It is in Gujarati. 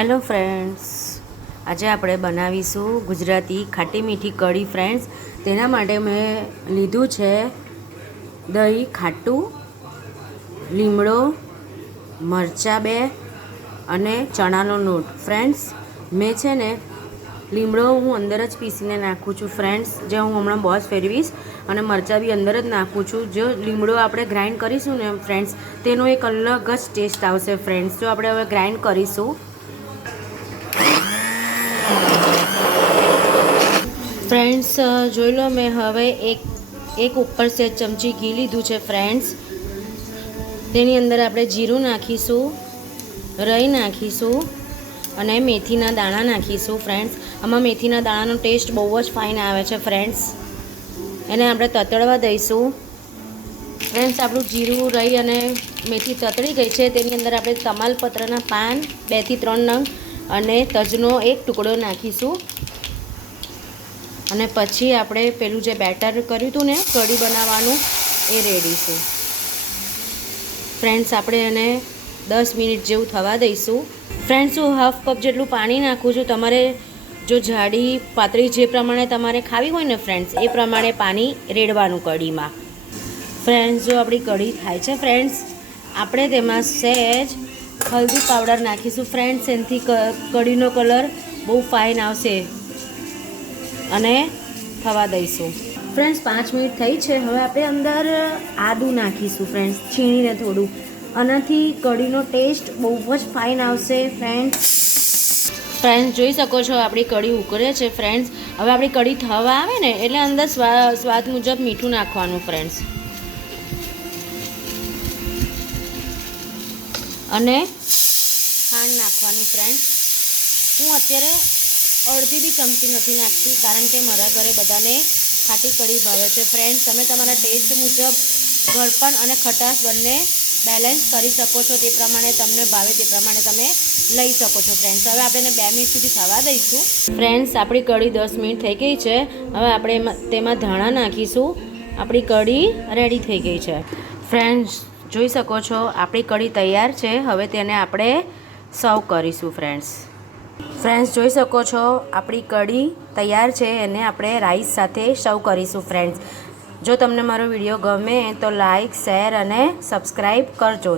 હેલો ફ્રેન્ડ્સ, આજે આપણે બનાવીશું ગુજરાતી ખાટી મીઠી કઢી ફ્રેન્ડ્સ. તેના માટે મેં લીધું છે દહીં ખાટું, લીમડો, મરચાં 2 અને ચણાનો લોટ. ફ્રેન્ડ્સ, મેં છે ને લીમડો હું અંદર જ પીસીને નાખું છું ફ્રેન્ડ્સ, જે હું હમણાં બોસ ફેરવીશ, અને મરચાં બી અંદર જ નાખું છું. જો લીમડો આપણે ગ્રાઇન્ડ કરીશું ને ફ્રેન્ડ્સ, તેનો એક અલગ જ ટેસ્ટ આવશે ફ્રેન્ડ્સ. જો આપણે હવે ગ્રાઇન્ડ કરીશું ફ્રેન્ડ્સ, જોઈ લો, મેં હવે એક ઉપર સે ચમચી ઘી લીધું છે ફ્રેન્ડ્સ. તેની અંદર આપણે જીરું નાખીશું, રાઈ નાખીશું અને મેથીના દાણા નાખીશું ફ્રેન્ડ્સ. આમાં મેથીના દાણાનો ટેસ્ટ બહુ જ ફાઇન આવે છે ફ્રેન્ડ્સ. એને આપણે તતડવા દઈશું ફ્રેન્ડ્સ. આપણું જીરું, રાઈ અને મેથી તતડી ગઈ છે. તેની અંદર આપણે તમાલપત્રના પાન 2 થી 3 નંગ અને તજનો 1 ટુકડો નાખીશું. અને પછી આપણે પેલું જે બેટર કર્યું હતું ને કઢી બનાવવાનું, એ રેડીશું ફ્રેન્ડ્સ. આપણે એને 10 મિનિટ જેવું થવા દઈશું ફ્રેન્ડ્સ. હું હાફ કપ જેટલું પાણી નાખું છું. તમારે જો જાડી પાતળી જે પ્રમાણે તમારે ખાવી હોય ને ફ્રેન્ડ્સ, એ પ્રમાણે પાણી રેડવાનું કઢીમાં ફ્રેન્ડ્સ. જો આપણી કઢી થાય છે ફ્રેન્ડ્સ, આપણે તેમાં સહેજ હલ્દી પાવડર નાખીશું ફ્રેન્ડ્સ. એનાથી કઢીનો કલર બહુ ફાઇન આવશે અને થવા દઈશું ફ્રેન્ડ્સ. 5 મિનિટ થઈ છે. હવે આપણે અંદર આદું નાખીશું ફ્રેન્ડ્સ, છીણીને થોડું. આનાથી કઢીનો ટેસ્ટ બહુ જ ફાઇન આવશે ફ્રેન્ડ્સ. જોઈ શકો છો આપણી કઢી ઉકળે છે ફ્રેન્ડ્સ. હવે આપણી કઢી થવા આવે ને એટલે અંદર સ્વાદ મુજબ મીઠું નાખવાનું ફ્રેન્ડ્સ, અને ખાંડ નાખવાની ફ્રેન્ડ્સ. હું અત્યારે અડધી બી ચમચી નથી નાખતી, કારણ કે મારા ઘરે બધાને ખાટી કઢી ભાવે છે ફ્રેન્ડ્સ. તમે તમારા ટેસ્ટ મુજબ ગળપણ અને ખટાશ બંને બેલેન્સ કરી શકો છો. તે પ્રમાણે તમને ભાવે તે પ્રમાણે તમે લઈ શકો છો ફ્રેન્ડ્સ. હવે આપણે 2 મિનિટ સુધી થવા દઈશું ફ્રેન્ડ્સ. આપણી કઢી 10 મિનિટ થઈ ગઈ છે. હવે આપણે તેમાં ધાણા નાખીશું. આપણી કઢી રેડી થઈ ગઈ છે ફ્રેન્ડ્સ. જોઈ શકો છો આપણી કઢી તૈયાર છે. હવે તેને આપણે સર્વ કરીશું ફ્રેન્ડ્સ. જોઈ શકો છો આપણી કઢી તૈયાર છે. એને આપણે રાઈસ સાથે સર્વ કરીશું ફ્રેન્ડ્સ. જો તમને મારો વિડીયો ગમે તો લાઈક, શેર અને સબસ્ક્રાઈબ કરજો.